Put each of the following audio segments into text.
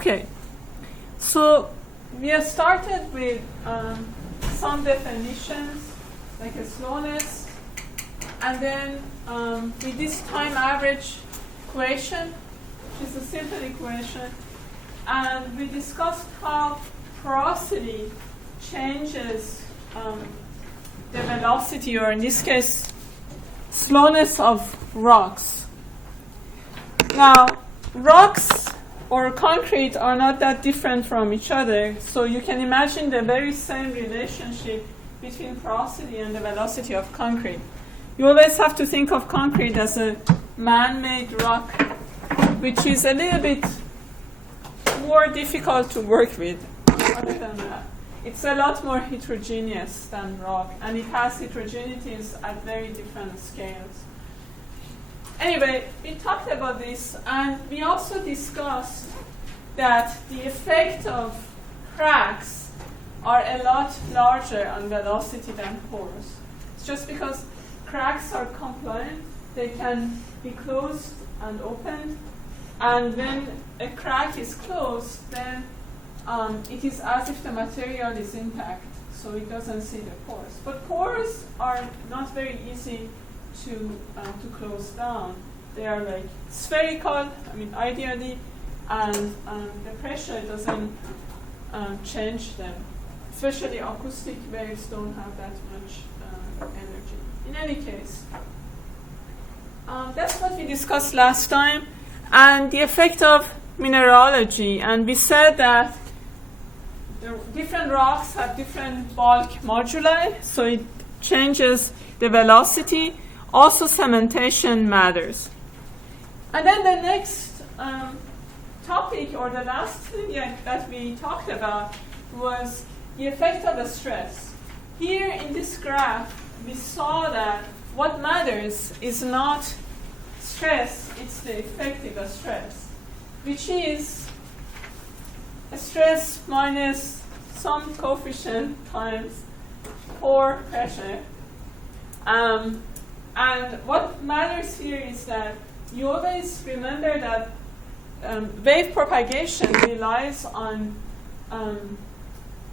Okay, so we have started with some definitions, like a slowness, and then with this time average equation, which is a simple equation, and we discussed how porosity changes the velocity, or in this case, slowness of rocks. Now, rocks or concrete are not that different from each other, so you can imagine the very same relationship between porosity and the velocity of concrete. You always have to think of concrete as a man-made rock, which is a little bit more difficult to work with. Other than that, it's a lot more heterogeneous than rock, and it has heterogeneities at very different scales. Anyway, we talked about this, and we also discussed that the effect of cracks are a lot larger on velocity than pores. It's just because cracks are compliant, they can be closed and opened, and when a crack is closed, then it is as if the material is intact, so it doesn't see the pores. But pores are not very easy to close down. They are like spherical, ideally, and the pressure doesn't change them. Especially acoustic waves don't have that much energy. In any case, that's what we discussed last time, and the effect of mineralogy. And we said that the different rocks have different bulk moduli, so it changes the velocity. Also, cementation matters. And then the next topic, or the last thing that we talked about, was the effect of a stress. Here in this graph, we saw that what matters is not stress, it's the effective stress, which is a stress minus some coefficient times pore pressure. And what matters here is that you always remember that wave propagation relies on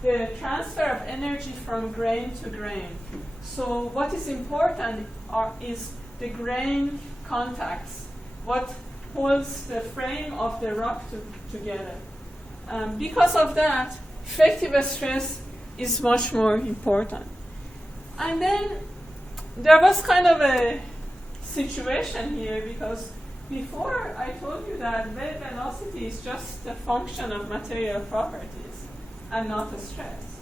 the transfer of energy from grain to grain. So what is important is the grain contacts, what holds the frame of the rock together. Because of that, effective stress is much more important. And then there was kind of a situation here, because before I told you that wave velocity is just a function of material properties and not a stress.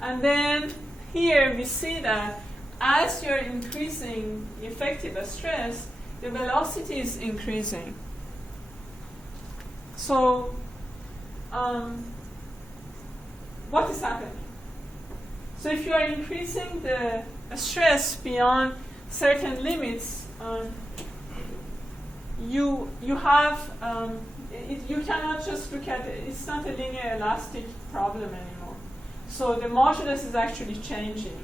And then here we see that as you're increasing effective stress, the velocity is increasing. So what is happening? So if you are increasing the stress beyond certain limits, you have you cannot just look at it. It's not a linear elastic problem anymore. So the modulus is actually changing,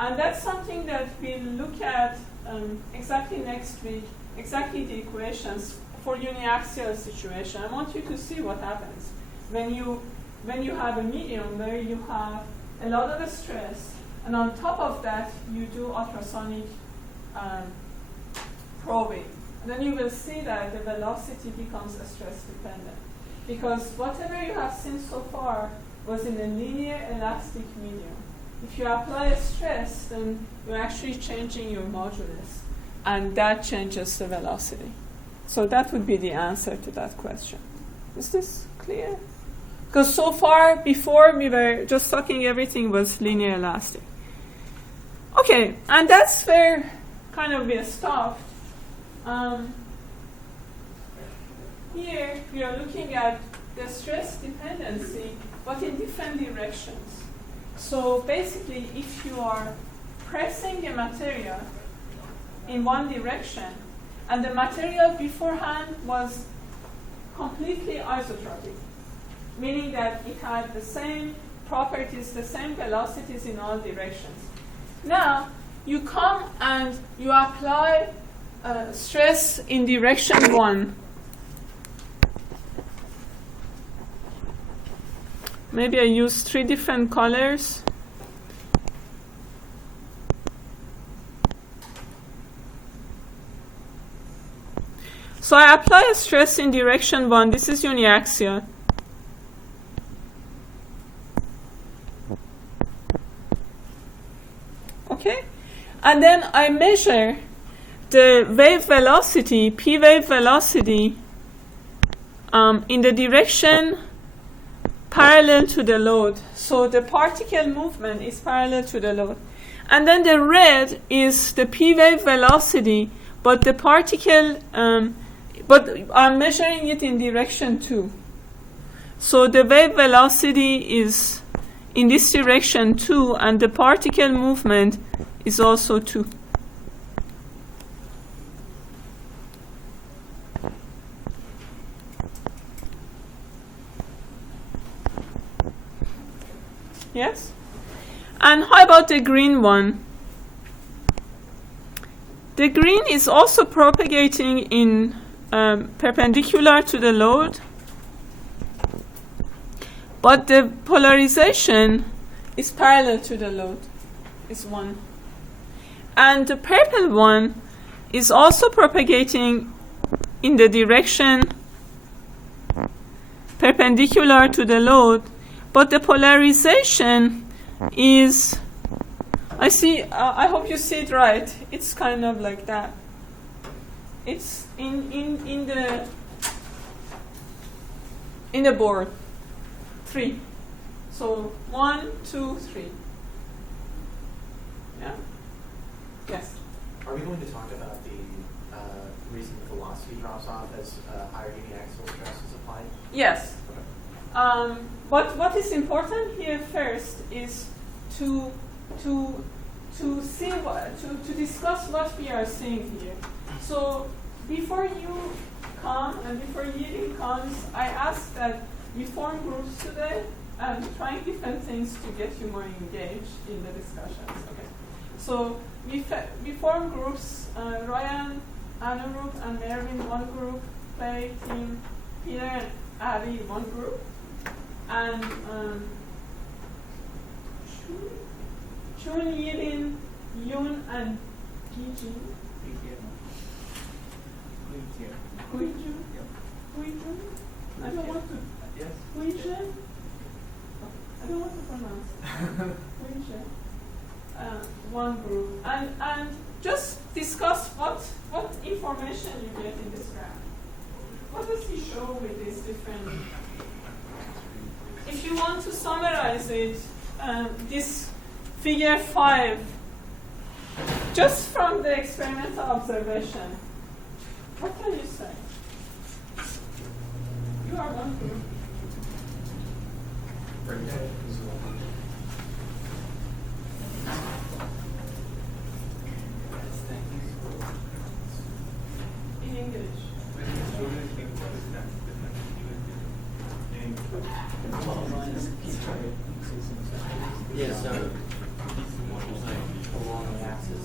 and that's something that we'll look at exactly next week. Exactly the equations for uniaxial situation. I want you to see what happens when you have a medium where you have a lot of stress, and on top of that you do ultrasonic probing. And then you will see that the velocity becomes stress dependent, because whatever you have seen so far was in a linear elastic medium. If you apply a stress, then you're actually changing your modulus, and that changes the velocity. So that would be the answer to that question. Is this clear? Because so far, before, we were just talking everything was linear elastic. Okay, and that's where kind of we stopped. Here we are looking at the stress dependency, but in different directions. So basically, if you are pressing a material in one direction, and the material beforehand was completely isotropic, meaning that it had the same properties, the same velocities in all directions. Now, you come and you apply stress in direction 1. maybe I use 3 different colors. So I apply a stress in direction 1. This is uniaxial. Okay? And then I measure the wave velocity, p wave velocity, in the direction parallel to the load. So the particle movement is parallel to the load. And then the red is the p wave velocity, but the particle, but I'm measuring it in direction 2. So the wave velocity is in this direction 2, and the particle movement is also 2. Yes? And how about the green one? The green is also propagating in perpendicular to the load, but the polarization is parallel to the load, is 1. And the purple one is also propagating in the direction perpendicular to the load, but the polarization is, I hope you see it right. It's kind of like that. It's in the board. 3. So 1, 2, 3. Yeah. Yes. Are we going to talk about the reason the velocity drops off as higher uniaxial stress is applied? Yes. Okay. But what is important here first is to see to discuss what we are seeing here. So before you come and before Yidin comes, I ask that we form groups today and trying different things to get you more engaged in the discussions. Okay. So we form groups. Ryan, Anurup, and Mervin one group. Clay, Tim, Peter, and Abby one group. And Chun, Yidin, Yun, and Gijin. Guijun? I don't want to. Yes. Guijun? I don't want to pronounce. Guijun. One group. And just discuss what information you get in this graph. What does he show with these different? If you want to summarize it, this figure 5, just from the experimental observation, what can you say? You are one group. In English. Yes, so along the axis.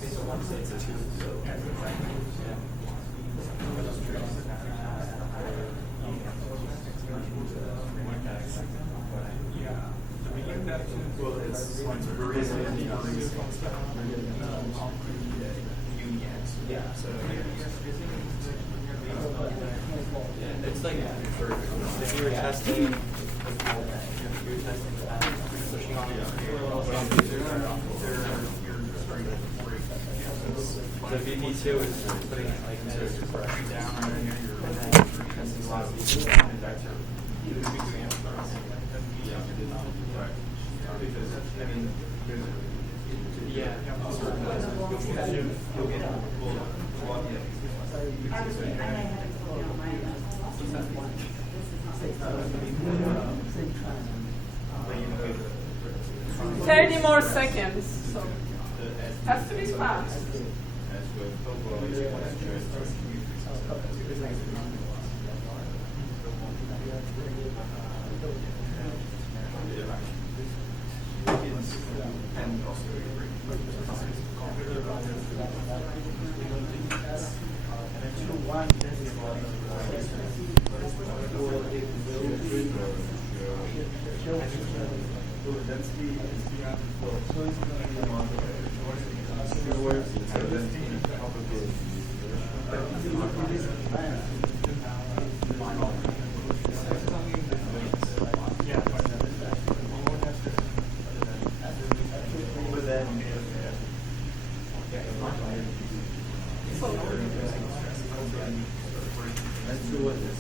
Well, it's yeah, so it's like if you're testing pushing on the VP2 is putting it like into pressure down and then testing velocity back to I mean, yeah. Thirty more seconds. So has to be fast. So the density is beyond the flow. So it's going to be a model. In other words, the density is the help of this. But then, let's do what this.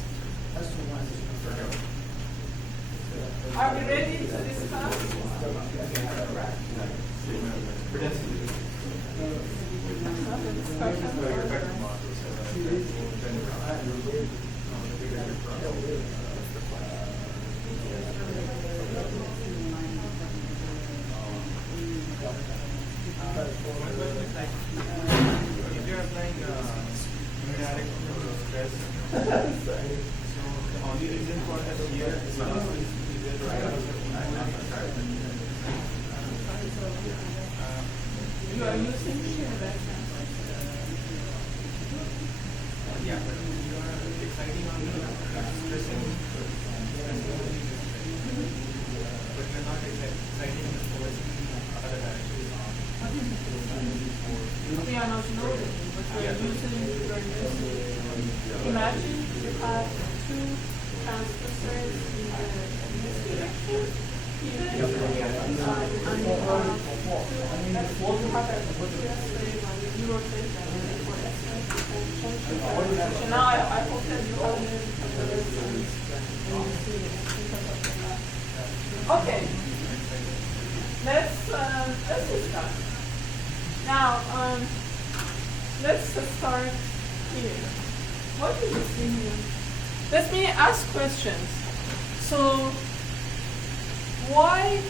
Are we ready to discuss? For density. Another discussion? If you're applying numeric stress, the only reason for that here is You are using shear vector. yeah, but you are exciting on the stressing, but you're not exciting the force in other directions. We are not loaded, but we are using. Imagine you have two transducers in this direction. Here, and you have a zero phase and for S-ray, and change the orientation. Now I hope that you have it and you see it because of the map. Okay. Let's discuss. Now, let's start here. What do you see here? Let me ask questions. So, why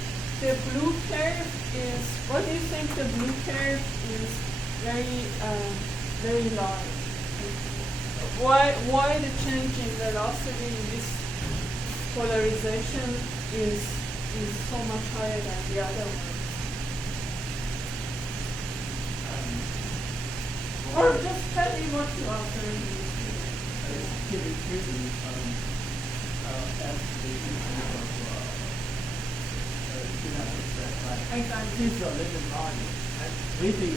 the blue curve is? What do you think the blue curve is very large? Why the change in velocity in this polarization is so much higher than the other one? Or just tell me what you observe. Exactly. It's a little large. We think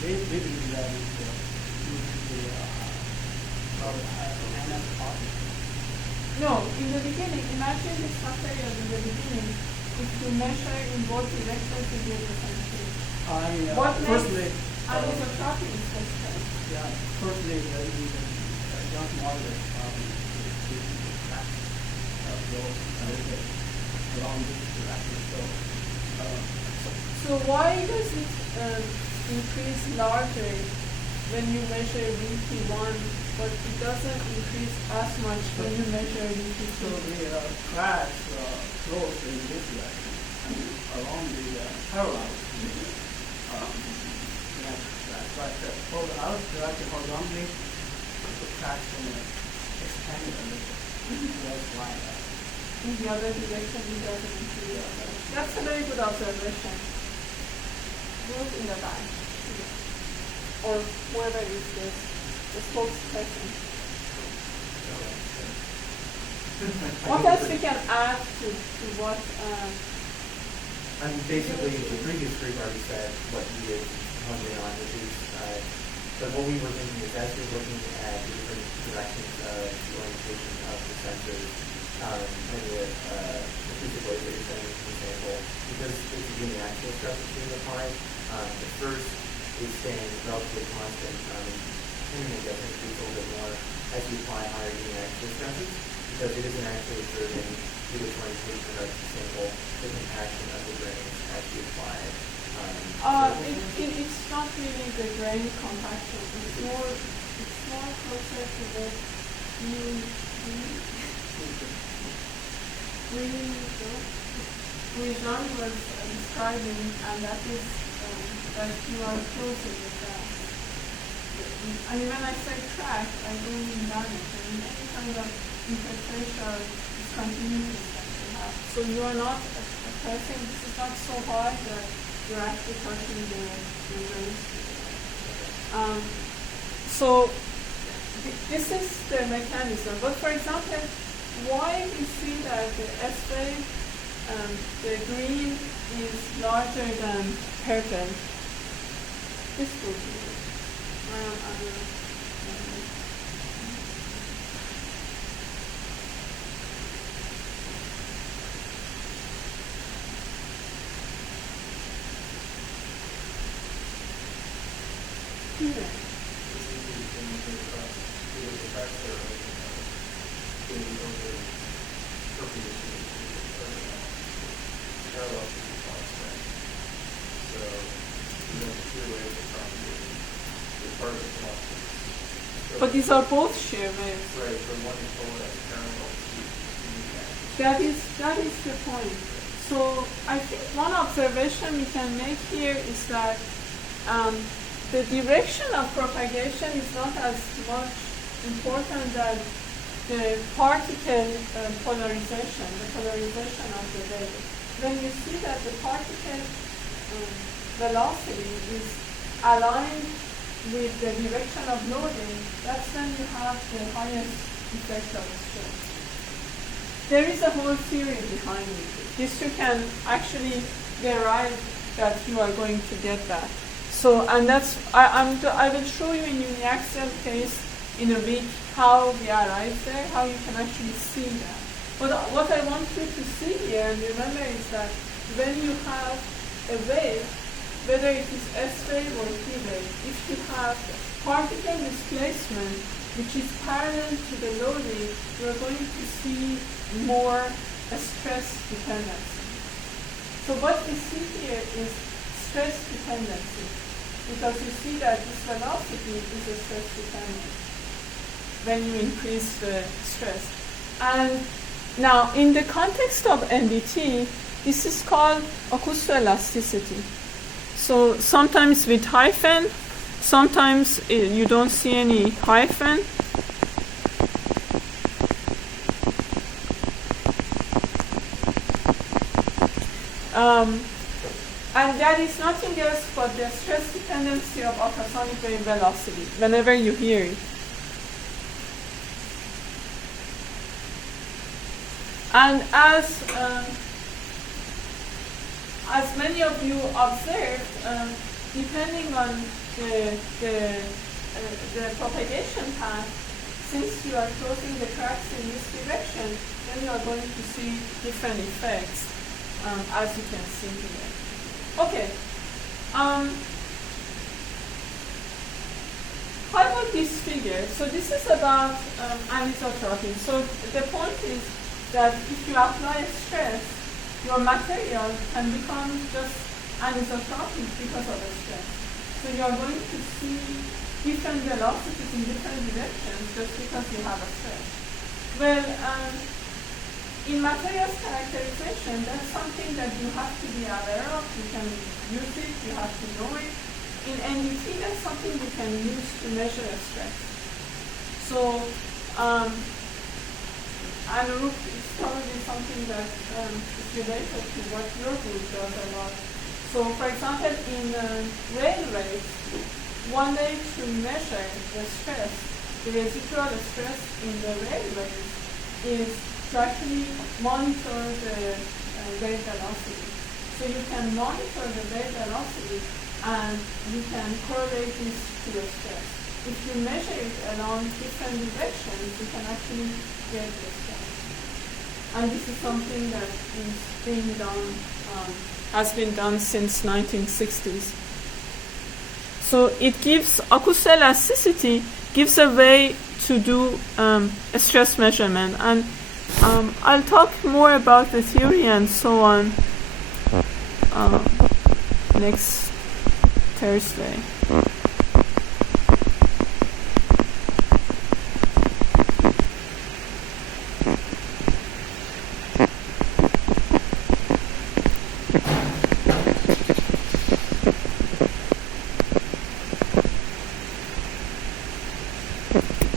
that is due to the NS object. No, in the beginning, imagine this material in the beginning. If you measure in both directions, you get the same thing. What Firstly, anisotropy is this case? yeah, firstly, the Young model is track flow a little bit along this direction. So why does it increase larger when you measure VP1, but it doesn't increase as much when you measure VP2? So the crash flows in this direction along the parallel. But for the other direction horizontally, the crash can expand a little. That's why. In the other direction, it doesn't increase. That's a very good observation. Move in the back. Or whoever is this, the spokesperson. What else we can add to what? Basically, the previous group already said what he is honing on, which is, but what we were thinking is as you're looking at the different directions of the orientation of the sensors, and the physical that you're saying, for example, because it's a uniaxial stress that's being applied, the first is staying relatively constant, and I guess increase a little bit more as you apply higher uniaxial stresses, because it isn't actually observing due to its orientation of the sample, the compaction of the grains as you apply it. It's not really the grain compaction. It's more closer to the Jean was describing, and that is that you are closer with that. I mean, when I say crack, I don't mean damage. I mean any kind of interfacial discontinuity that you have. So you are not pressing. This is not so hard that you're actually touching the grains. So this is the mechanism. But for example, why we see that the S-wave the green is larger than purple. This will be But these are both shear waves. Right, but one is forward as parallel to That is the point. So I think one observation we can make here is that the direction of propagation is not as much important as the particle polarization, the polarization of the wave. When you see that the particle velocity is aligned with the direction of loading, that's when you have the highest effect of stress. There is a whole theory behind it. This you can actually derive that you are going to get that. So, and that's, I will show you in uniaxial case in a week how we arrive there, how you can actually see that. But what I want you to see here and remember is that when you have a wave, whether it is S wave or T wave, if you have particle displacement which is parallel to the loading, you are going to see more stress dependency. So what we see here is stress dependency, because you see that this velocity is a stress dependent when you increase the stress. And now in the context of NDT, this is called acoustoelasticity. So sometimes with hyphen, sometimes you don't see any hyphen. And that is nothing else but the stress dependency of ultrasonic wave velocity, whenever you hear it. And as many of you observed, depending on the propagation path, since you are closing the cracks in this direction, then you are going to see different effects, as you can see here. Okay. How about this figure? So this is about anisotropy. So the point is that if you apply stress, your material can become just anisotropic because of the stress. So you are going to see different velocities in different directions just because you have a stress. Well, in materials characterization, that's something that you have to be aware of. You can use it, you have to know it. In NDT, that's something you can use to measure stress. So, Anurup is probably something that is related to what your group does a lot. So, for example, in railways, one way to measure the stress, the residual stress in the railways, is to actually monitor the wave velocity. So you can monitor the wave velocity and you can correlate this to the stress. If you measure it along different directions, you can actually get the stress. And this is something that is being done, has been done since 1960s. So it gives acoustoelasticity, gives a way to do a stress measurement. And I'll talk more about the theory and so on next Thursday.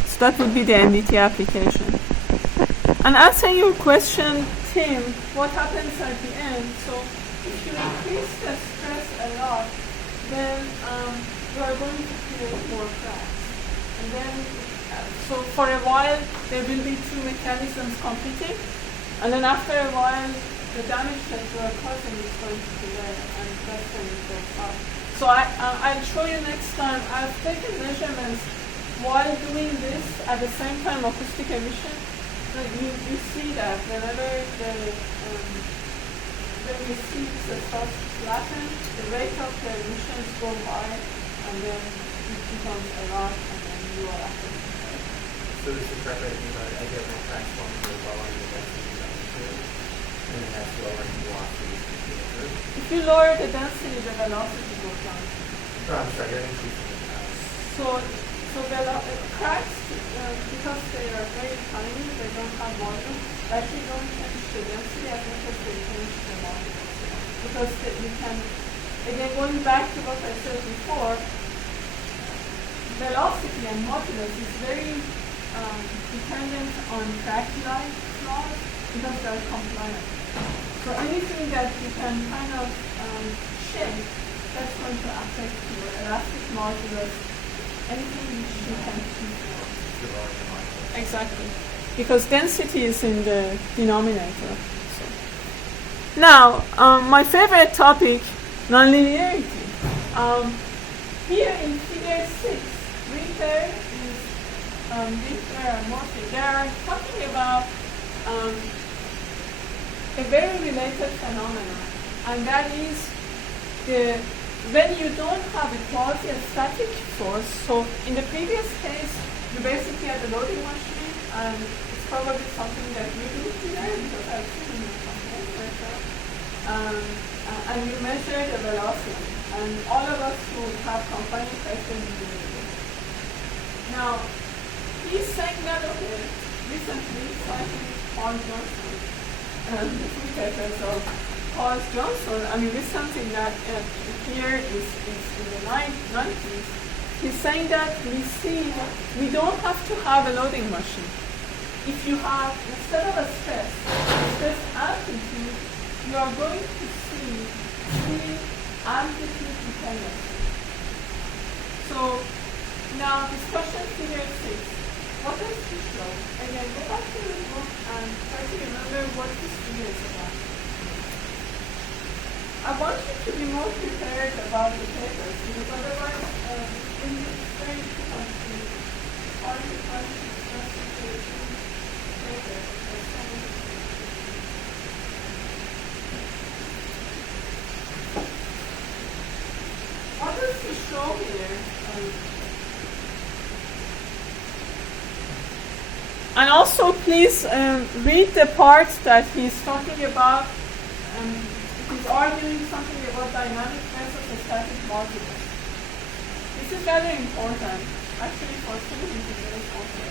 So that would be the NDT application. And answering your question, Tim, what happens at the end? So if you increase the stress a lot, then you are going to create more cracks. And then, so for a while, there will be two mechanisms competing. And then after a while, the damage that you are causing is going to be there, and that's when it goes up. So I'll show you next time. I've taken measurements while doing this at the same time acoustic emission. You see that whenever when you see this starts to flatten, the rate of the emissions go by, and then it becomes a lot, and then you are at the So this is correct way to think about it. I get my transforming the lowering the density of the fluid, and then that's lowering the velocity of the curve. If you lower the density, the velocity goes down. Oh, I'm sorry, you're increasing the So cracks, because they are very tiny, they don't have volume, actually don't change the density as much as they change the volume. Because you can, again, going back to what I said before, velocity and modulus is very dependent on crack life laws because they are compliant. So anything that you can kind of shape, that's going to affect your elastic modulus, anything which you can keep. Exactly. Because density is in the denominator. So. Now, my favorite topic, nonlinearity. Here in figure 6, Ritter is Ritter and Murphy. They are talking about a very related phenomenon, and that is when you don't have a quasi-static force. So in the previous case, you basically had a loading machine, and it's probably something that you do here because I've seen it something like that. And you measure the velocity, and all of us who have confining pressure do it. Now, he's saying that recently citing Paul Johnson, the two papers of Paul Johnson. I mean, this is something that here is in the 90s. He's saying that we don't have to have a loading machine. If you have, instead of a stress amplitude, you are going to see amplitude dependency. So now discussion figure 6. What does this show? Again, go back to the book and try to remember what this figure is about. I want you to be more prepared about the papers, because otherwise it's very difficult to find the situation papers. What does he show here? And also, please read the part that he's talking about. He's arguing something about dynamic versus static modulus. This is rather important, actually, for civil engineers also.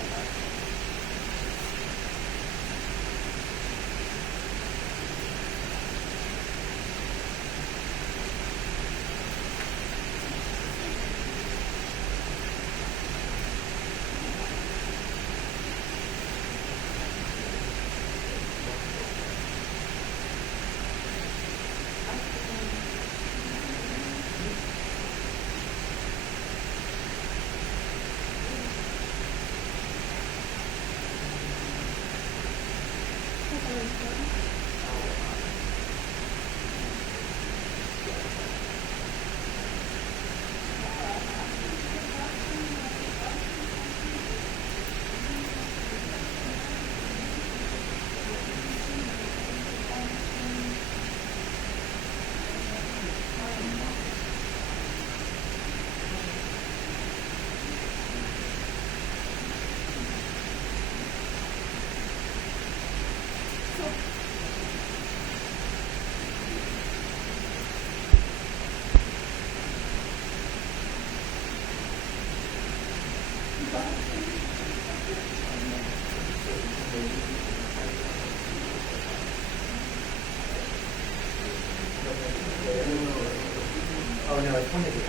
Oh no, it's one of the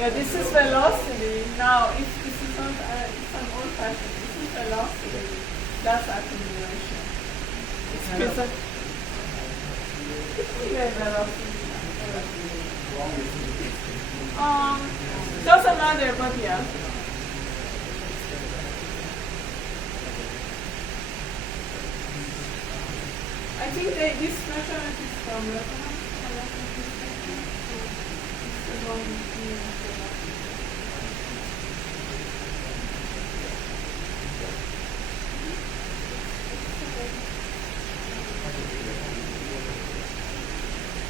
Yeah, this is velocity. Now, if this is not, it's an old-fashioned. This is velocity. That's attenuation. It's present. Velocity. Doesn't matter, but yeah. think this measurement is from resonance. I don't think this measurement. So it's the one in the last.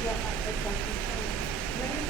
Yeah, exactly. Very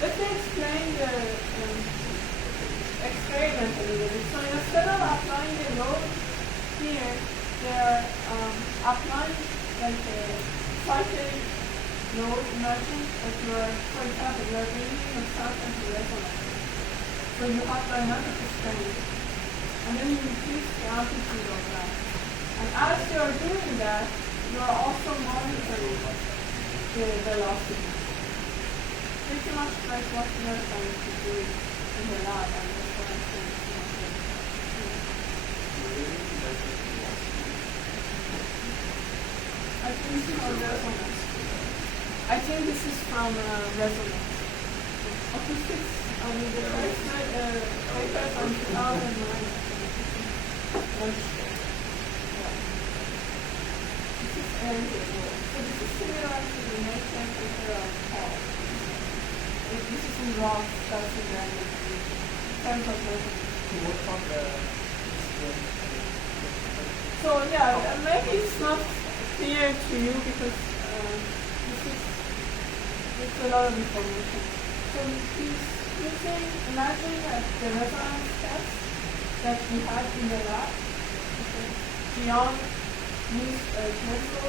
let me explain the experiment a little bit. So instead of applying the load here, they're applying like a cyclic load. Imagine that you are, for example, you are bringing yourself into resonance. So you have dynamic strength, and then you increase the amplitude of that. And as you are doing that, you are also monitoring the velocity. Pretty much like what neuroscience is doing in the lab, and that's what I'm saying. I think this is from resonance. I think this is from resonance. Acoustics, I mean the first paper from 2009. This is area. So this is similar to the nature paper of Paul. This is in raw, that's in the terms of resonance. So yeah, maybe it's not clear to you because it's a lot of information. So imagine that the resonance test that we had in the lab, beyond use crystal,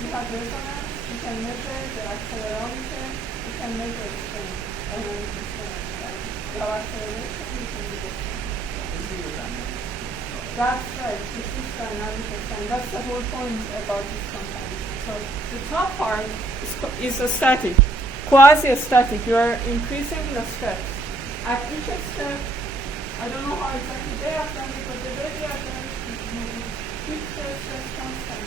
we have resonance, we can measure the accelerometer, we can measure the strain, dynamic strain, right? Low acceleration, we can do the strain. That's right, this is dynamic strain. That's the whole point about this comparison. So the top part is a static, quasi-static. You are increasing the steps. At each step, I don't know how exactly they have done it, but the way they have done it is you keep the stress constant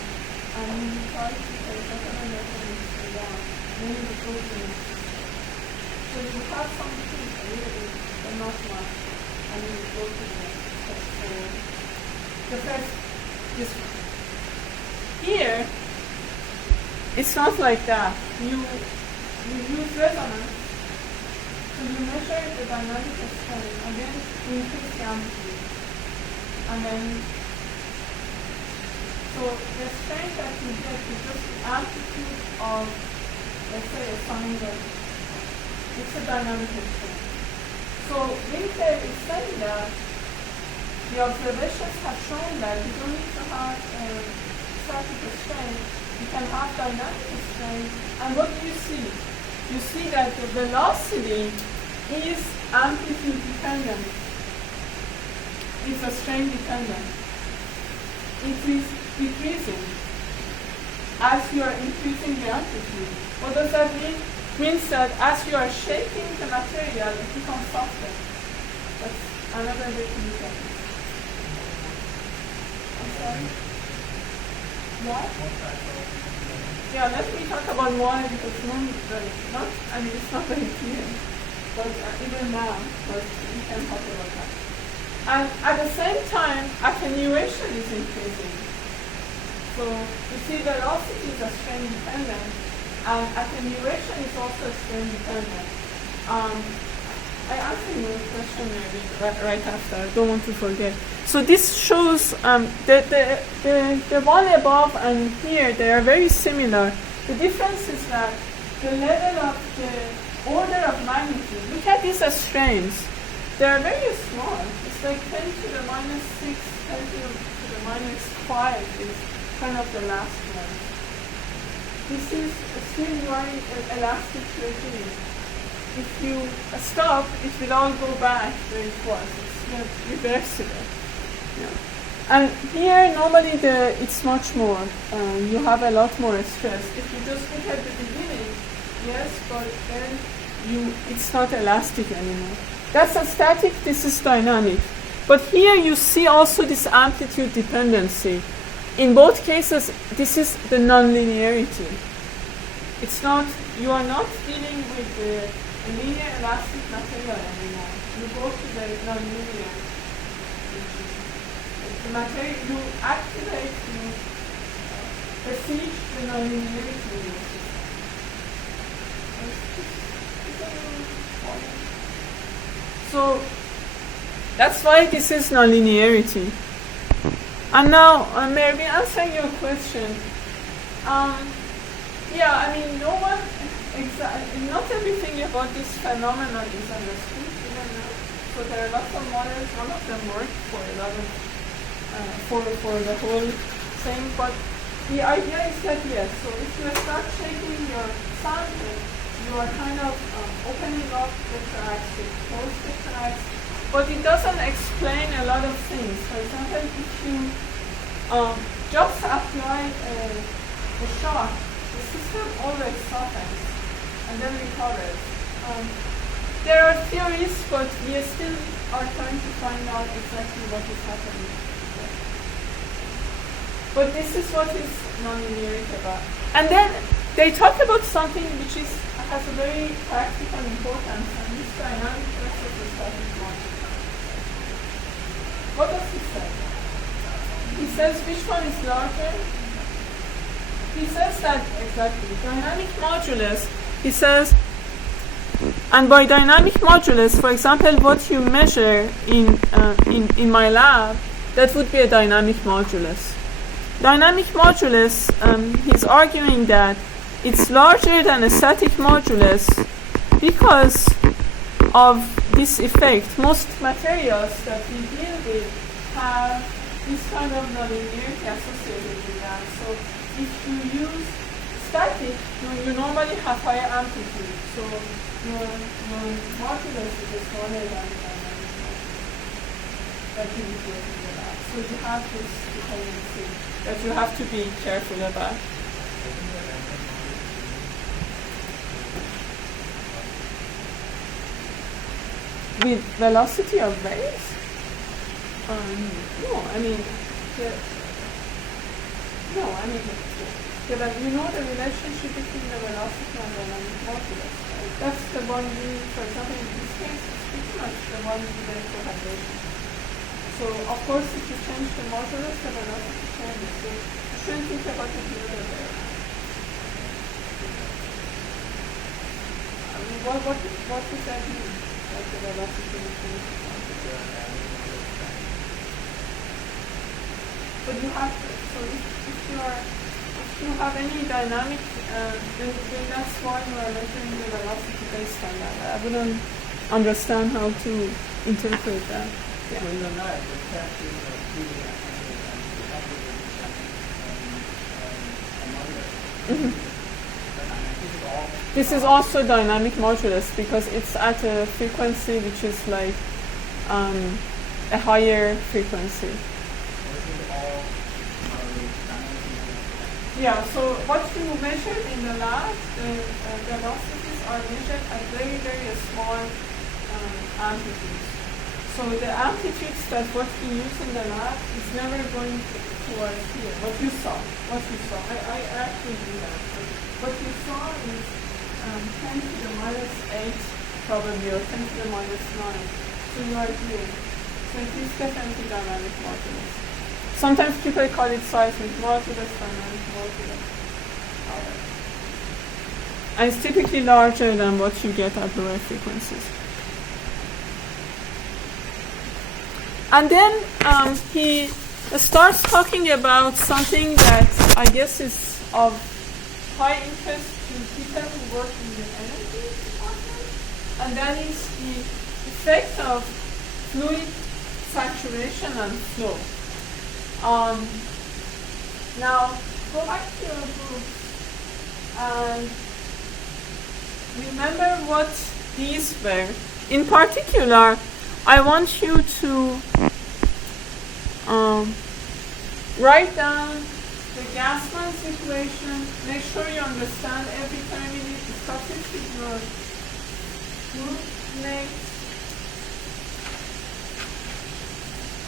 and you try to take whatever measurements down. Then you go to the next step. So you have some things a little bit, but not much, and then you go to the next step. So the first, this one. Here, it's not like that. You use resonance, so you measure the dynamic strain, and then you increase the amplitude. And then, so the strain that you get is just the amplitude of, let's say, a sine wave. It's a dynamic strain. So Winter is saying that the observations have shown that you don't need to have static strain, you can have dynamic strain, and what do you see? You see that the velocity is amplitude dependent. It's a strain dependent. It is decreasing as you are increasing the amplitude. What does that mean? It means that as you are shaking the material, it becomes softer. That's another way to look at it. I'm sorry? What? Yeah, let me talk about why, because it's not very clear. But even now, but we can talk about that. And at the same time, attenuation is increasing. So you see velocity is a strain dependent, and attenuation is also strain dependent. I answered your question maybe right after. I don't want to forget. So this shows the one above and here, they are very similar. The difference is that the level of the order of magnitude. Look at these strains. They are very small. It's like 10 to the minus 6, 10 to the minus 5 is kind of the last one. This is still very elastic regime. If you stop, it will all go back where it was. It's not reversible. Yeah. And here, normally it's much more. You have a lot more stress. If you just look at the beginning, yes, but then it's not elastic anymore. That's a static, this is dynamic. But here you see also this amplitude dependency. In both cases, this is the nonlinearity. It's not, you are not dealing with the linear elastic material anymore. You go to the nonlinear. The material, you activate, you besiege the nonlinearity. So that's why this is nonlinearity. And now, Mary, answering your question. Yeah, I mean, no one, not everything about this phenomenon is understood even now. So there are lots of models. None of them work for a lot of, for the whole thing. But the idea is that yes. So if you start shaking your sample, you are kind of opening up the tracks, you close the tracks, but it doesn't explain a lot of things. For example, if you just apply a shock, the system always softens and then recovers. There are theories, but we still are trying to find out exactly what is happening. But this is what is nonlinearity about. And then they talk about something which has a very practical importance, and this dynamic versus the static model. What does he say? He says which one is larger? He says that exactly. Dynamic modulus, he says, and by dynamic modulus, for example, what you measure in my lab, that would be a dynamic modulus. Dynamic modulus, he's arguing that it's larger than a static modulus because of this effect. Most materials that we deal with have this kind of nonlinearity associated with them. So if you use static, you normally have higher amplitude. So your modulus is smaller than dynamic modulus that you would get in the lab. So you have this dependency that you have to be careful about. With velocity of waves? No, I mean, you know the relationship between the velocity and the dynamic modulus. Right? That's the one for example, in this case, it's pretty much the one given for vibration. So, of course, if you change the modulus, the velocity changes. So, you shouldn't think about it the other way. I mean, what does that mean? Like the velocity changes. But you have to, so if you have any dynamic, then that's why you are measuring the velocity based on that. I wouldn't understand how to interpret that. Yeah. So you're not the test is This is also dynamic modulus because it's at a frequency which is like a higher frequency. Yeah, so what you measure in the lab, the velocities are measured at very, very small amplitudes. So the amplitudes that what we use in the lab is never going towards here. What you saw. I actually do that. What you saw is 10 to the minus 8 probably, or 10 to the minus 9. So you are here. So it is definitely dynamic modulus. sometimes people call it seismic modulus, dynamic modulus. And it's typically larger than what you get at lower frequencies. And then he starts talking about something that I guess is of high interest to people who work in the energy department, and that is the effect of fluid saturation and flow. Now, go back to your book and remember what these were. In particular, I want you to write down the Gas-Man's equation. Make sure you understand every term in it. Discuss it with your group mates.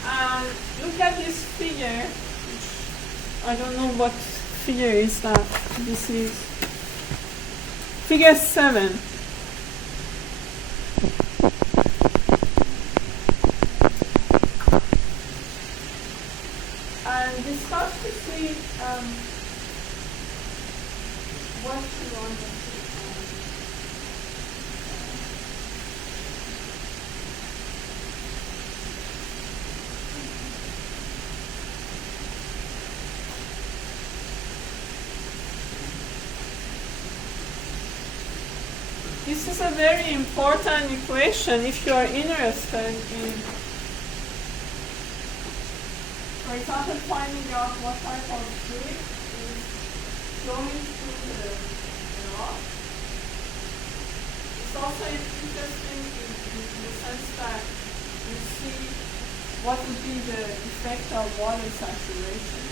And look at this figure, which I don't know what figure is that. This is figure 7. And discuss to see what you want to see. This is a very important equation if you are interested in, for example, finding out what type of fluid is flowing through the rock. It's also interesting in the sense that you see what would be the effect of water saturation.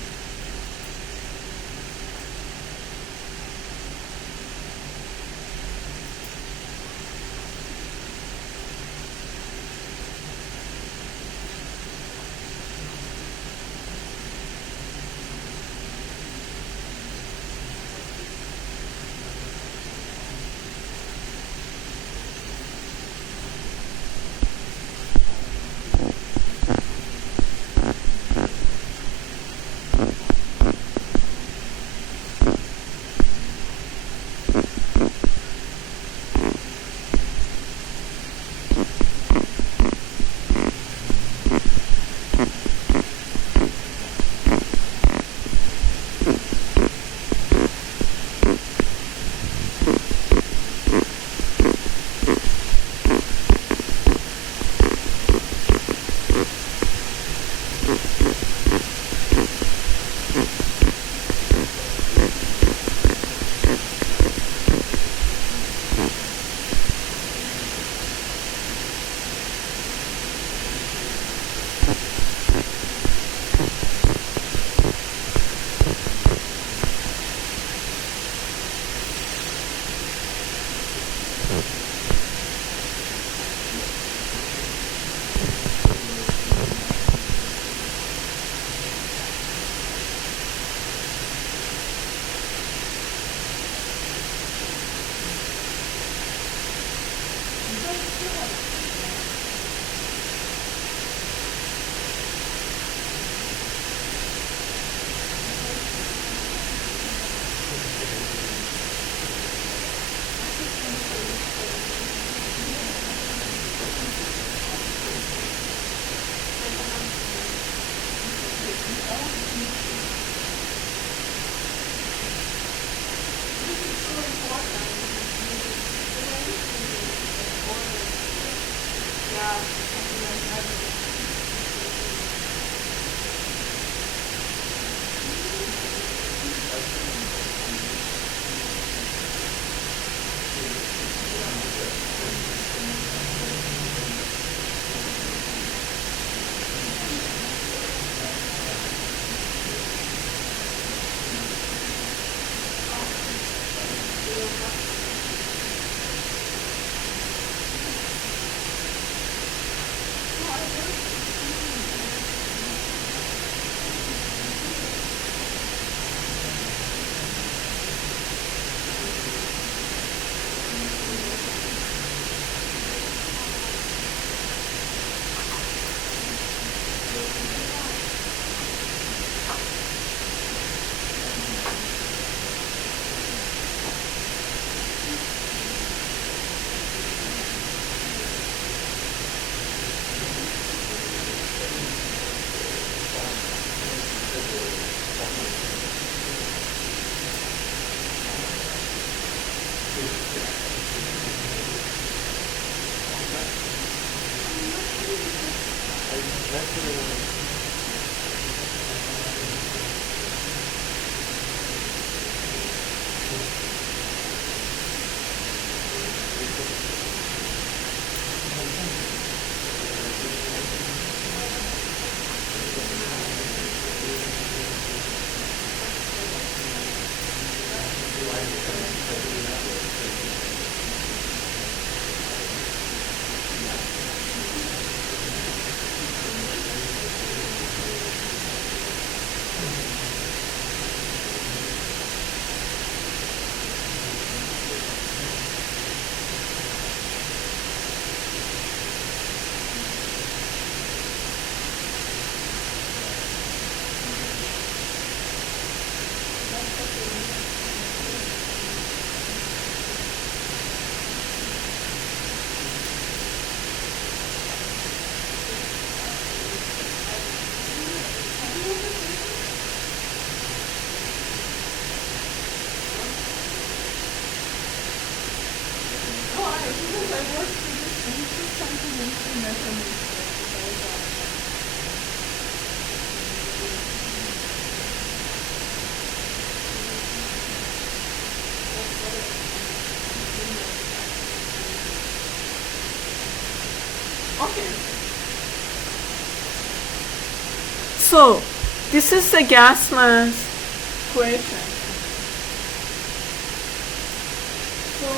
Okay. So, this is the gas mass equation. So,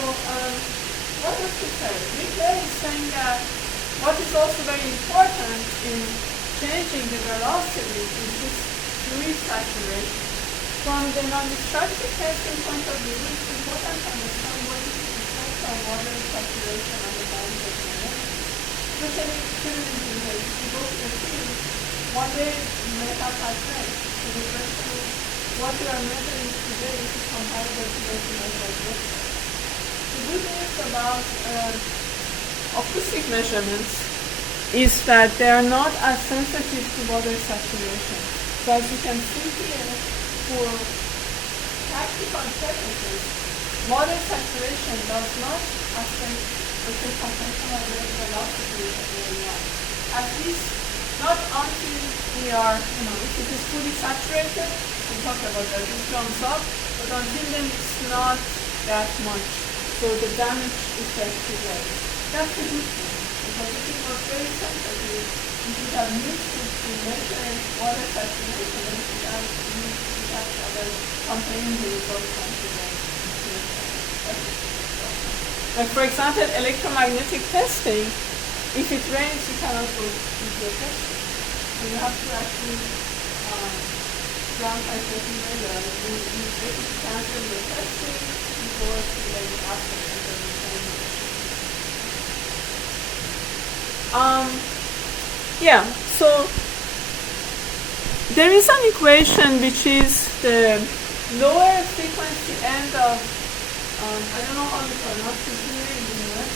what does it say? Nicola is saying that what is also very important in changing the velocity is this fluid saturation. From the non-destructive testing point of view, it's important to understand what is the effect of water saturation on the body of the air. Especially if you go to the field, one day you may have had rain. So the question is, what you are measuring today is comparable to what you measured yesterday. The good news about acoustic measurements is that they are not as sensitive to water saturation. So as you can see here, for practical purposes, water saturation does not affect the computational velocity of the air. At least not until we are, if it is fully saturated, we'll talk about that, it jumps up, but until then it's not that much. So the damage effect is less. That's a good thing, because if it was very sensitive, we would have used it to measure water saturation, and we have used other campaigns the results from today. Like for example, electromagnetic testing, if it rains, you cannot go to the testing. So you have to actually ground cycling later. You basically cancel the testing before the after yeah, so there is an equation which is the lower frequency end of, I don't know how to pronounce it here in the US,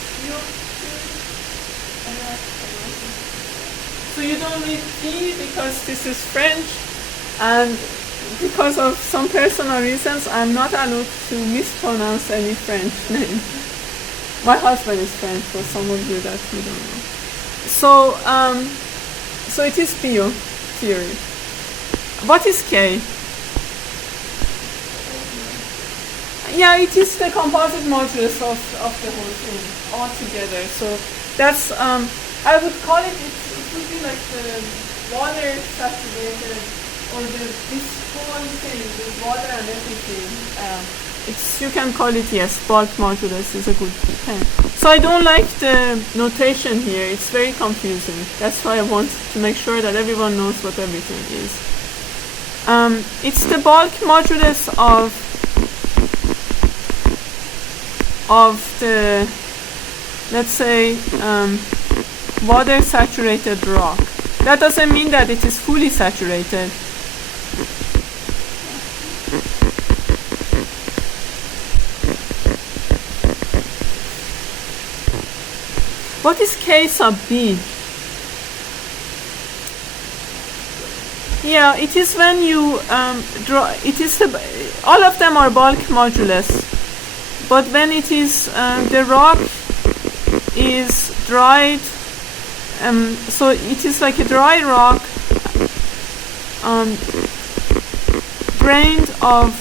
so you don't need T because this is French, and because of some personal reasons, I'm not allowed to mispronounce any French name. My husband is French, for some of you that you don't know. So, so it is Bio theory. What is K? Yeah, it is the composite modulus of the whole thing altogether. So that's, I would call it, it would be like the water saturated, or this whole thing with water and everything. You can call it, yes, bulk modulus is a good thing. So I don't like the notation here. It's very confusing. That's why I want to make sure that everyone knows what everything is. It's the bulk modulus of the, let's say, water saturated rock. That doesn't mean that it is fully saturated. What is K sub B? Yeah, it is when you draw. It is all of them are bulk modulus, but when it is the rock is dried, so it is like a dry rock, drained of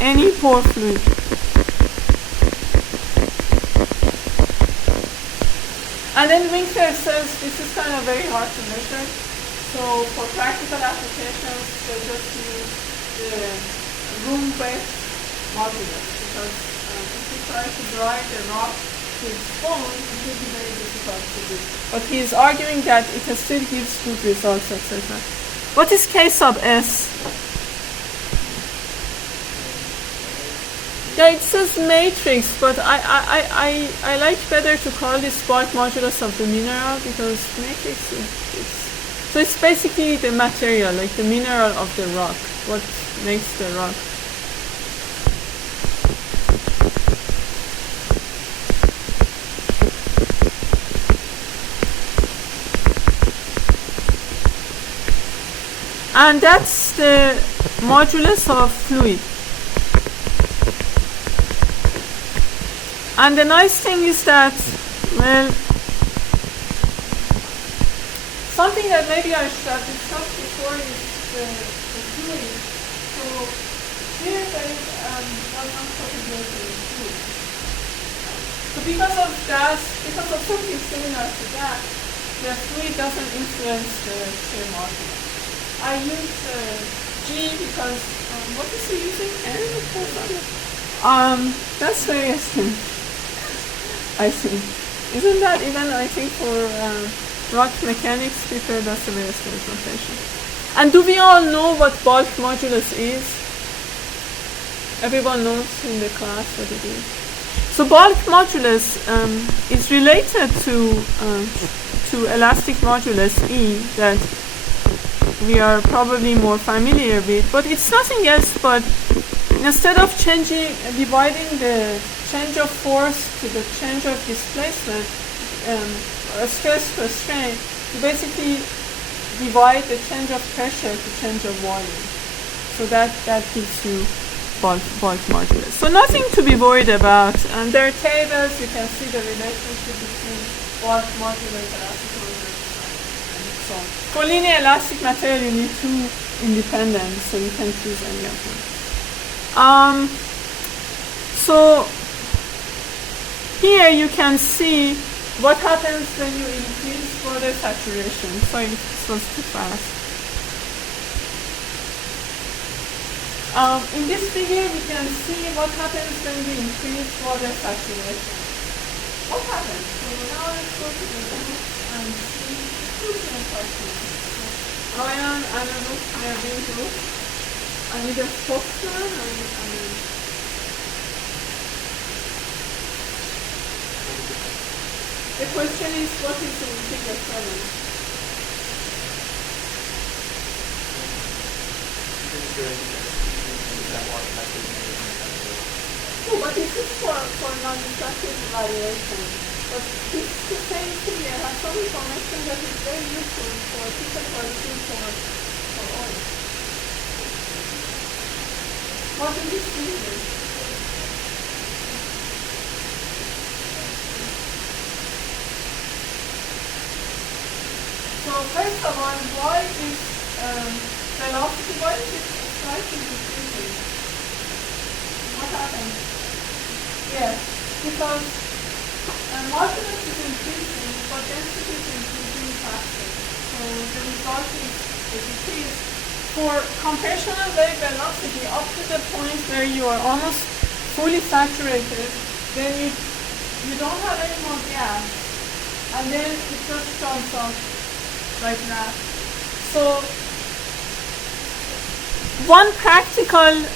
any pore fluid. And then Winkler says this is kind of very hard to measure. So for practical applications, they just use the room-based modulus because if you try to dry the rock to its bone, it will be very difficult to do. But he is arguing that it still gives good results, etc. What is K sub S? Yeah, it says matrix, but I like better to call this bulk modulus of the mineral because matrix so it's basically the material, like the mineral of the rock, what makes the rock. And that's the modulus of fluid. And the nice thing is that, well, something that maybe I should have discussed before is the fluid. So here there is non-propagating fluid. So because of gas, because of something similar to that, the fluid doesn't influence the shear modulus. I use G because, what is he using? That's very interesting. I see. Isn't that even, I think, for rock mechanics, because that's a very strange notation. And do we all know what bulk modulus is? Everyone knows in the class what it is. So bulk modulus is related to elastic modulus E that we are probably more familiar with, but it's nothing else but instead of dividing the change of force to the change of displacement, stress to strain, you basically divide the change of pressure to change of volume. So that gives you bulk modulus. So nothing to be worried about. And there are tables, you can see the relationship between bulk modulus, elastic modulus, and so on. For linear elastic material, you need two independent, so you can choose any of them. So here you can see what happens when you increase water saturation. Sorry, this was too fast. In this figure, we can see what happens when we increase water saturation. What happens? So now let's go to the group and see diffusion criteria. Ion, anaerobic, nearby group. I need a spokesman and the question is, what is in figure 7? Oh, but this is for non-destructive evaluation. But this the same figure has some information that is very useful for people who are looking for oil. What is this figure? So first of all, why is velocity, why is it slightly decreasing? What happens? Yes, because modulus is increasing, but density is increasing faster. So the result is a decrease. For computational wave velocity, up to the point where you are almost fully saturated, then you don't have any more gas, and then it just jumps up like that. So one practical,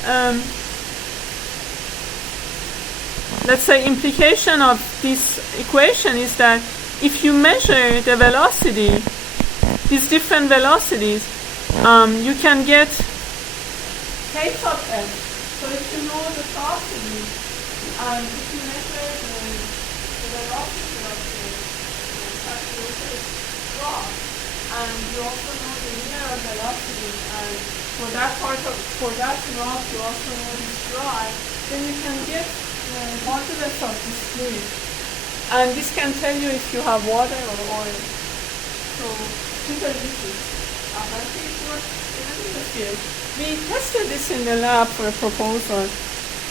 let's say, implication of this equation is that if you measure the velocity, these different velocities, you can get K sub S. So if you know the velocity, and if you measure the velocity of the saturated rock, and you also know the mineral velocity, and for that rock you also know it's dry, then you can get modulus of this fluid. And this can tell you if you have water or oil. So these are liquids. It works even in the field. We tested this in the lab for a proposal,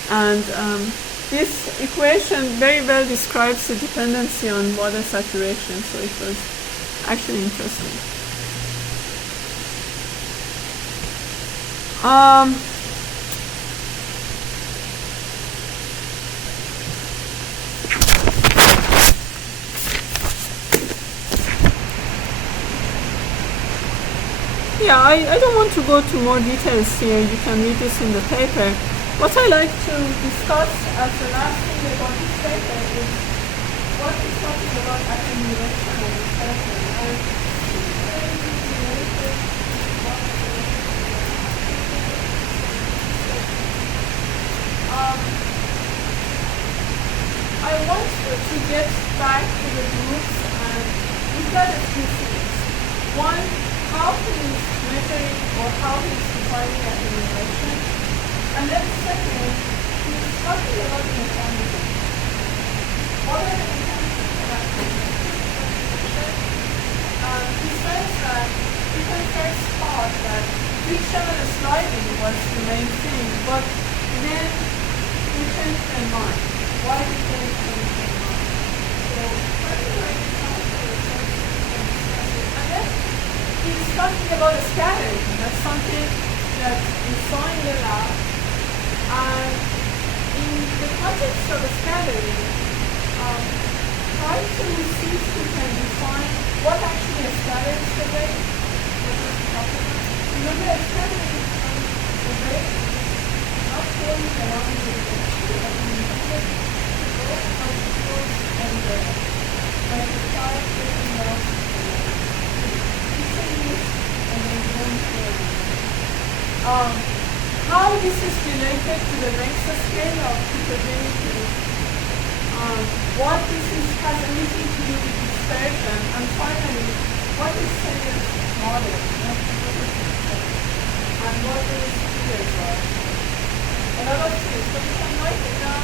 and this equation very well describes the dependency on water saturation, so it was actually interesting. Yeah, I don't want to go to more details here. You can read this in the paper. What I like to discuss as the last thing about this paper is what is talking about attenuation of this paper. And this is very related to what I want you to get back to the groups and look at a few things. One, how he is measuring or how he is defining attenuation. And then second, he is talking about mechanism. What are the mechanisms of attenuation? He says that people first thought that friction and sliding was the main thing, but then we changed their mind. Why did they change their mind? So, I feel like it's not and then he's talking about scattering. That's something that we saw in the lab. And in the context of scattering, try to see if you can define what actually scatters the wave. What is it talking about? Remember, scattering is the wave not going around the electricity, but in the context to go from the source and the like the star taking off and then going to how this is related to the next scale of capability, what this has anything to do with dispersion, and finally, what is Sayer's model, and what is Peter's model. A lot of things, so we can write it down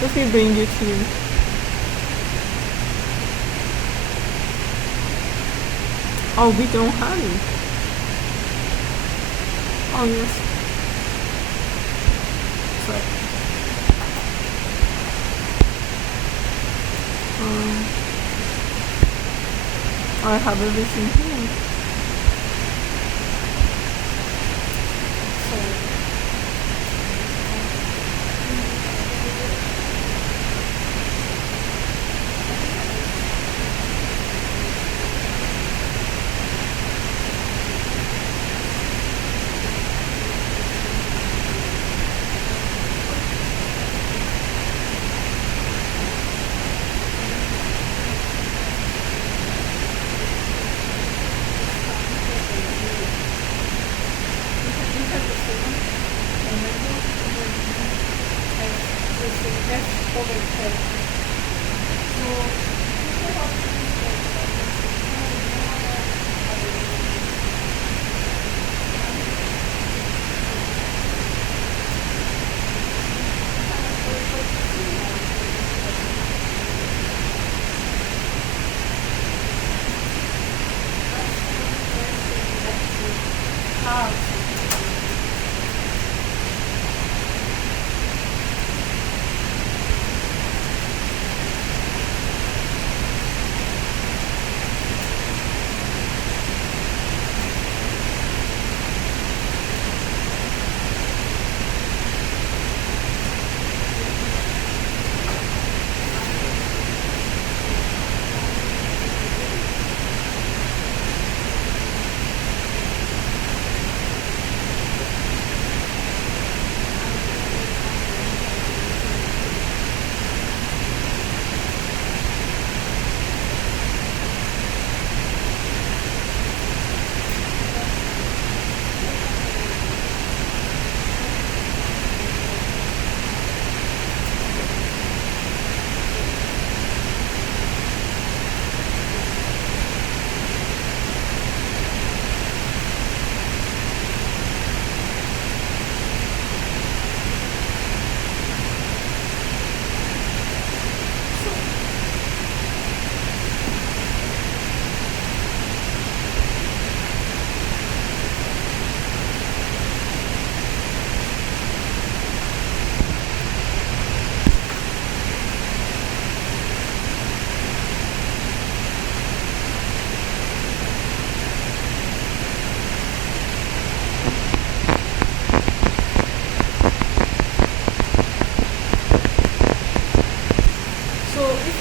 Let me bring it to you. Oh, we don't have it. Oh, yes. Sorry. I have everything here.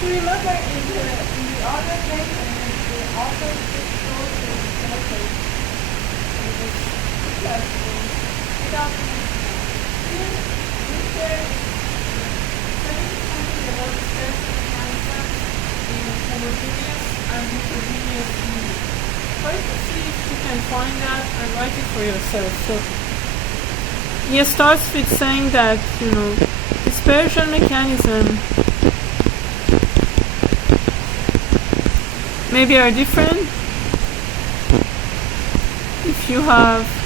remember in the other case, the author just showed the method in this classroom without here there is something about the stress mechanism in homogeneous and heterogeneous units. Try to see if you can find that and write it for yourself. So he starts with saying that, dispersion mechanism maybe are different if you have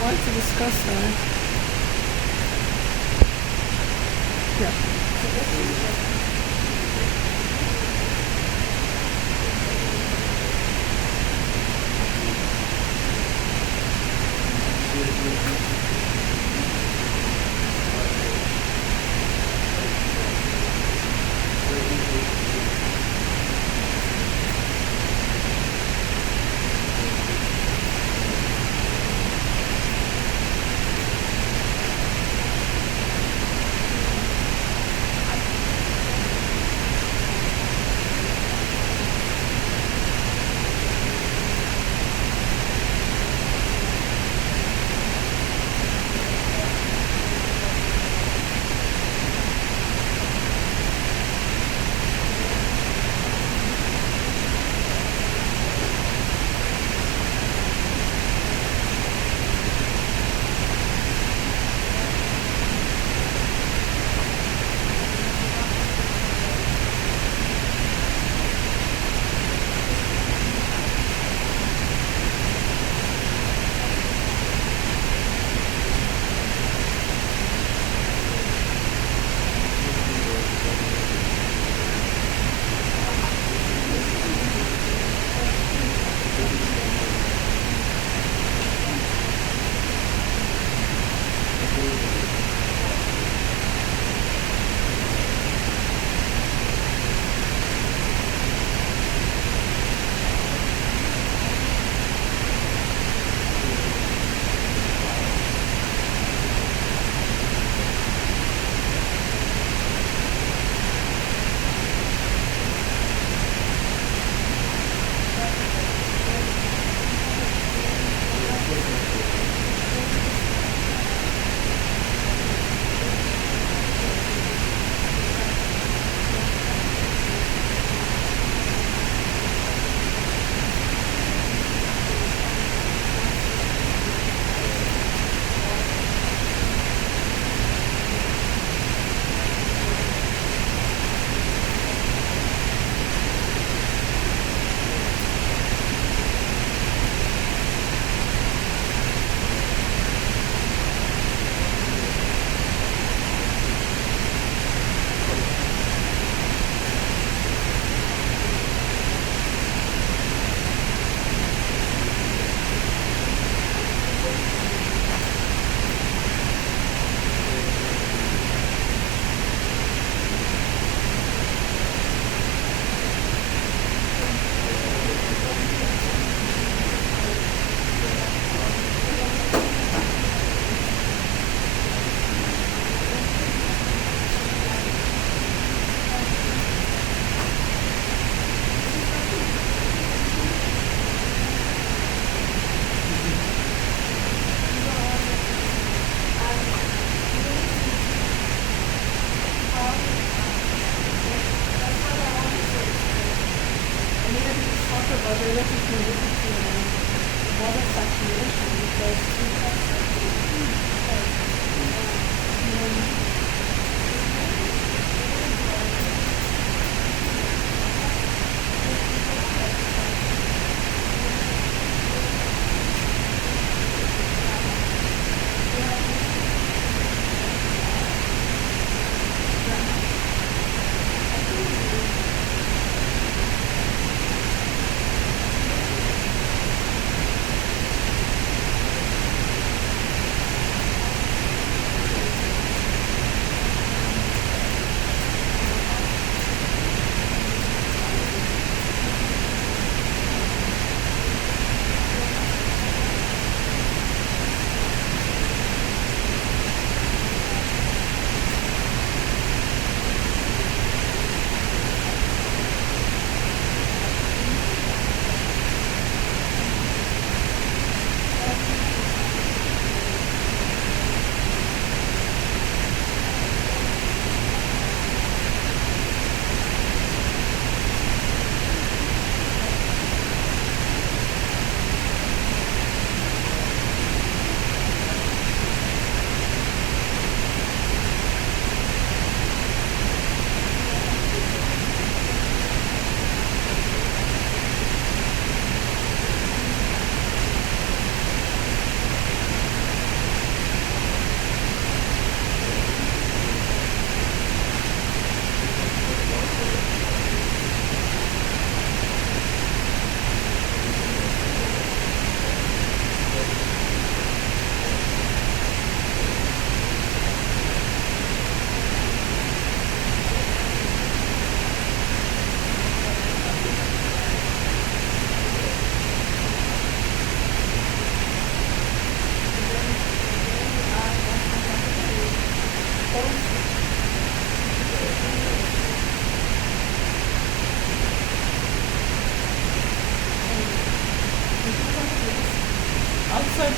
want to discuss that. Yeah.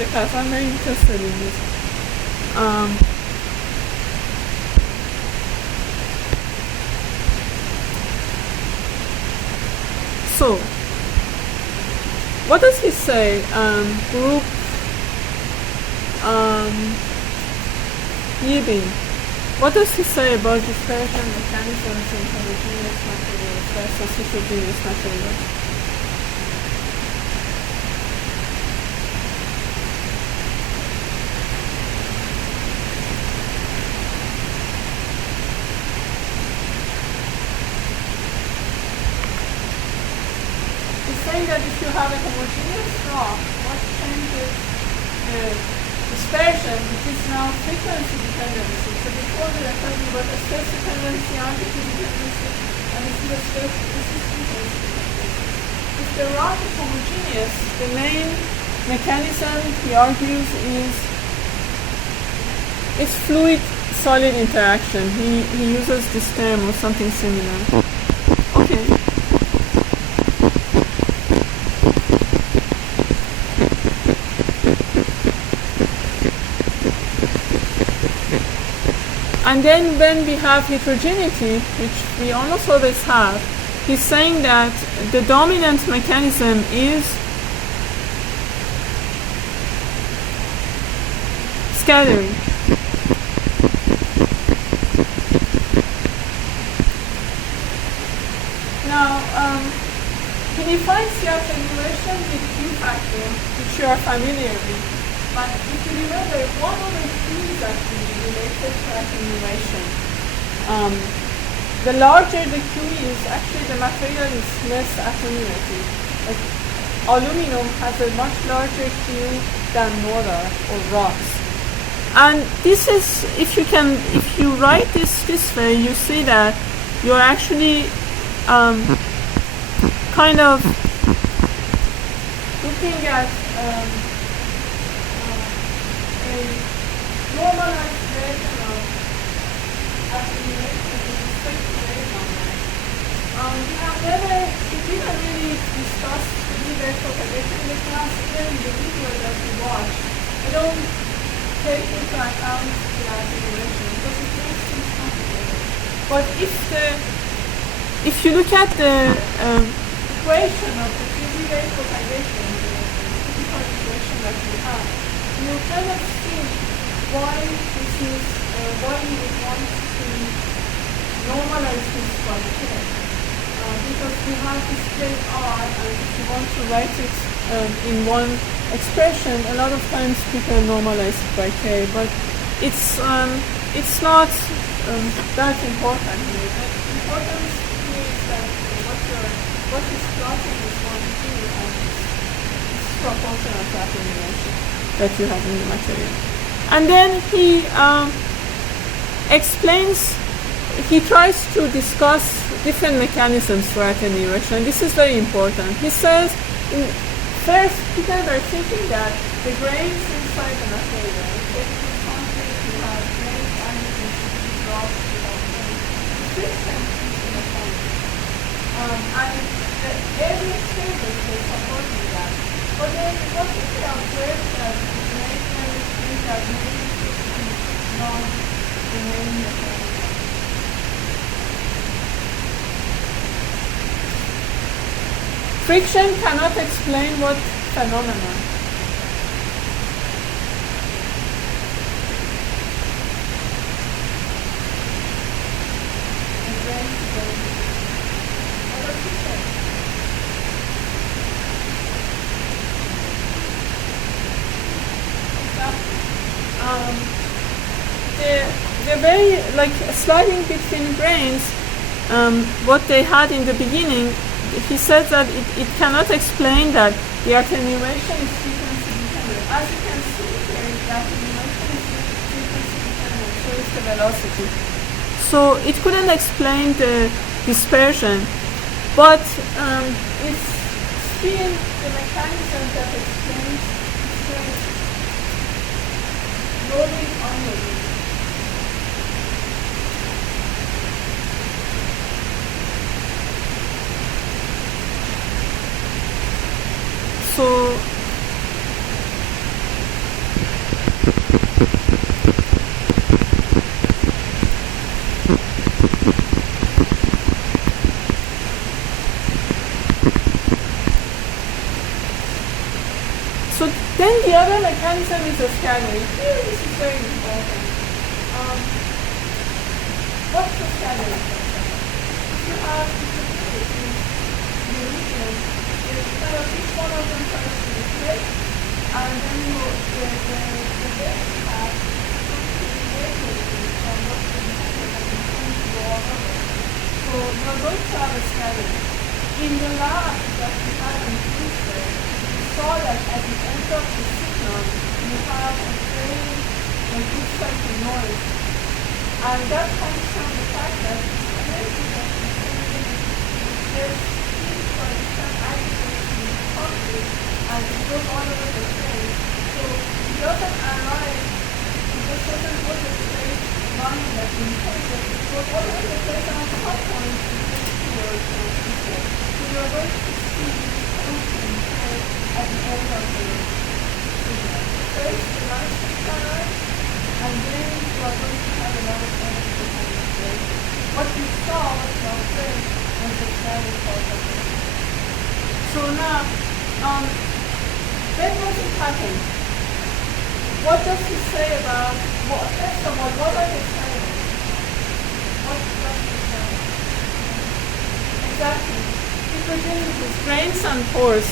the class. I'm very interested in this. So, what does he say? Group Yibin. What does he say about dispersion mechanisms in homogeneous materials versus heterogeneous materials? He's saying that if you have a homogeneous rock, what changes the dispersion, which is now frequency dependency. So before we were talking about the stress dependency, amplitude dependency, and this is frequency dependency. If the rock is homogeneous, the main mechanism, he argues, is it's fluid-solid interaction. He uses this term or something similar. Okay. And then when we have heterogeneity, which we almost always have, he's saying that the dominant mechanism is scattering. Now, he defines the attenuation with Q factor, which you are familiar with. But if you remember, one of the Q is actually related to attenuation. The larger the Q is, actually the material is less attenuated. Like aluminum has a much larger Q than mortar or rocks. And this is, if you write this way, you see that you're actually kind of looking at a normalized version of attenuation with respect to wave number. We didn't really discuss the wave propagation in the class, even in the video that we watched. I don't take into account the attenuation because it makes things complicated. But if you look at the equation of the 3D wave propagation, the typical equation that we have, you kind of see why this is, why you would want to normalize this by K. Because we have this Kr, and if you want to write it in one expression, a lot of times people normalize it by K, but it's not that important here. The important here is that what is plotting is one Q, and it's proportional to attenuation that you have in the material. And then he he tries to discuss different mechanisms for attenuation. This is very important. He says, first, people were thinking that the grains inside the material, if you concrete, you have grains, and rocks, you have friction in the concrete. And every experiment is supporting that. But then what if they observe that the main thing that maybe is not the main mechanism? Friction cannot explain what phenomenon? They're very, like, sliding between grains, what they had in the beginning. He says that it cannot explain that the attenuation is frequency dependent. As you can see here, the attenuation is frequency dependent, so is the velocity. So it couldn't explain the dispersion, but it's still the mechanism that explains loading, unloading. So mechanism is a scattering. Here, this is very important. What's the scattering? You have the region, kind of each one of them tries to reflect, and then the base has something radiating from what's going to happen and it's going to go all over. So you're going to have a scattering. In the lab that we had on Tuesday, we saw that at the end of the signal, you have a very good noise. And that comes from the fact that the energy that is generated, there's heat for different aggregates in the concrete, and it goes all over the place. So it doesn't arrive, it just doesn't go the straight line that indicates it. It goes all over the place, and at some point it gets towards the people. So you're going to see open here at the end of the signal. First, the light will arrive, and then you are going to have a lot of energy behind the place. What you saw from first was the scattering part of it. So now, when does it happen? What does he say about, first of all, what are the scattering? What does he say? Exactly. If we're dealing with grains and pores,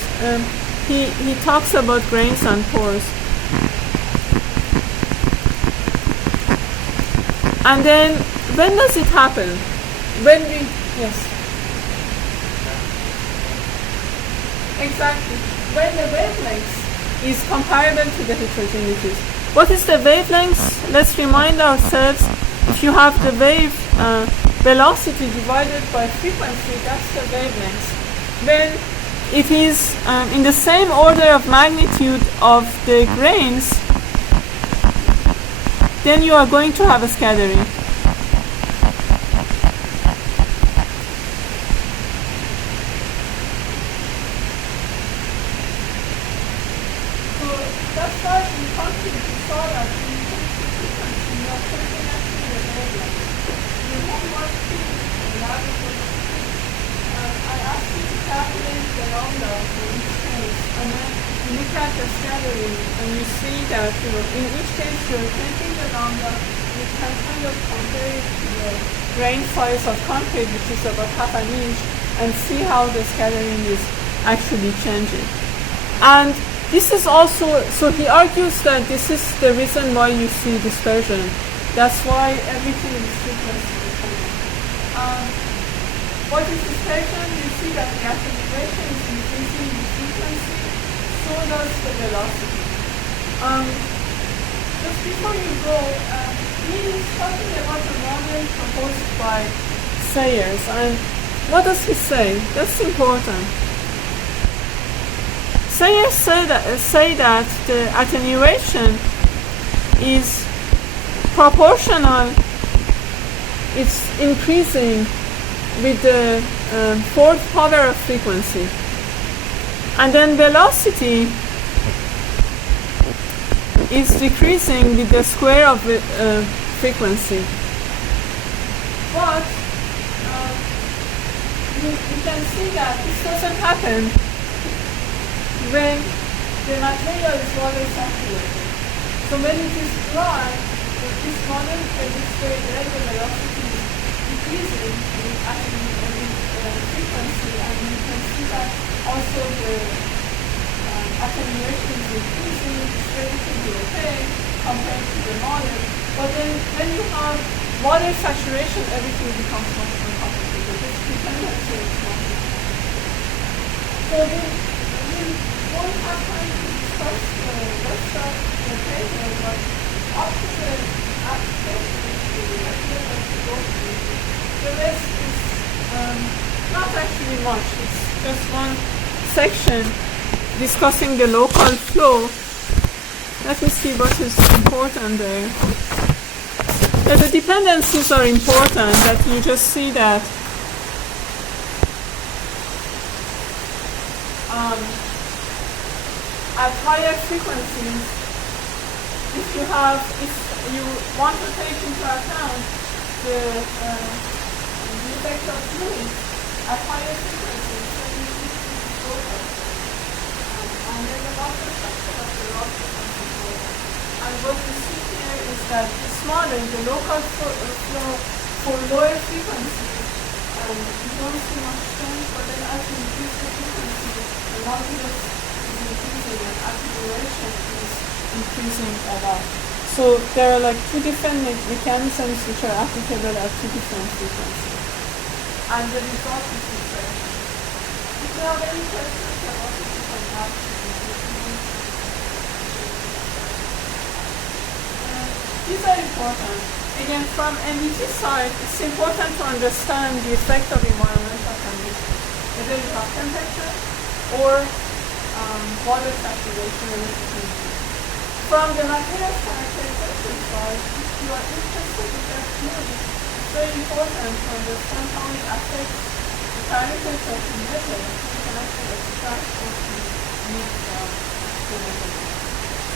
he talks about grains and pores. And then, when does it happen? When we, yes. Exactly. When the wavelength is comparable to the heterogeneities. What is the wavelength? Let's remind ourselves, if you have the wave velocity divided by frequency, that's the wavelength. When it is in the same order of magnitude of the grains, then you are going to have a scattering. So that's why in concrete we saw that in frequency you are taking actually the wavelength. You have one thing in the laboratory. I asked you to calculate the lambda for each case, and then you look at the scattering and you see that, in each case you're taking the lambda, you can kind of compare it to the grain size of concrete, which is about half an inch, and see how the scattering is actually changing. And this is also, so he argues that this is the reason why you see dispersion. That's why everything is frequency dependent. What is dispersion? You see that the attenuation is increasing in frequency, so does the velocity. Just before you go, he is talking about the model proposed by Sayers, and what does he say? That's important. Sayers say that the attenuation is proportional, it's increasing with the fourth power of frequency. And then velocity is decreasing with the square of frequency. But you can see that this doesn't happen when the material is water saturated. So when it is dry, this model predicts very well the velocity is decreasing with frequency, and you can see that also the attenuation is increasing, it's relatively okay compared to the model. But then when you have water saturation, everything becomes much more complicated. This dependency is much more complicated. So we won't have time to discuss the rest of the paper, but up to the application, the rest is not actually much. It's just one section discussing the local flow. Let me see what is important there. The dependencies are important, that you just see that at higher frequencies, if you want to take into account the effect of fluids at higher frequencies, then you need to go there. And then the water structure of the rock becomes important. And what you see here is that this model, the local flow for lower frequencies, you don't see much change, but then as you increase the frequency, the modulus is increasing and attenuation is increasing a lot. So there are like two different mechanisms which are applicable at two different frequencies. And the result is the same. If you have any questions about it, you can ask me. These are important. Again, from NDT side, it's important to understand the effect of environmental conditions, whether you have temperature or water saturation and efficiency. From the material characterization side, if you are interested in that theory, it's very important to understand how it affects the parameters of the metal, so you can actually extract what you need from the metal.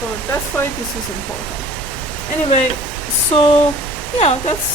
So that's why this is important. Anyway, so yeah, that's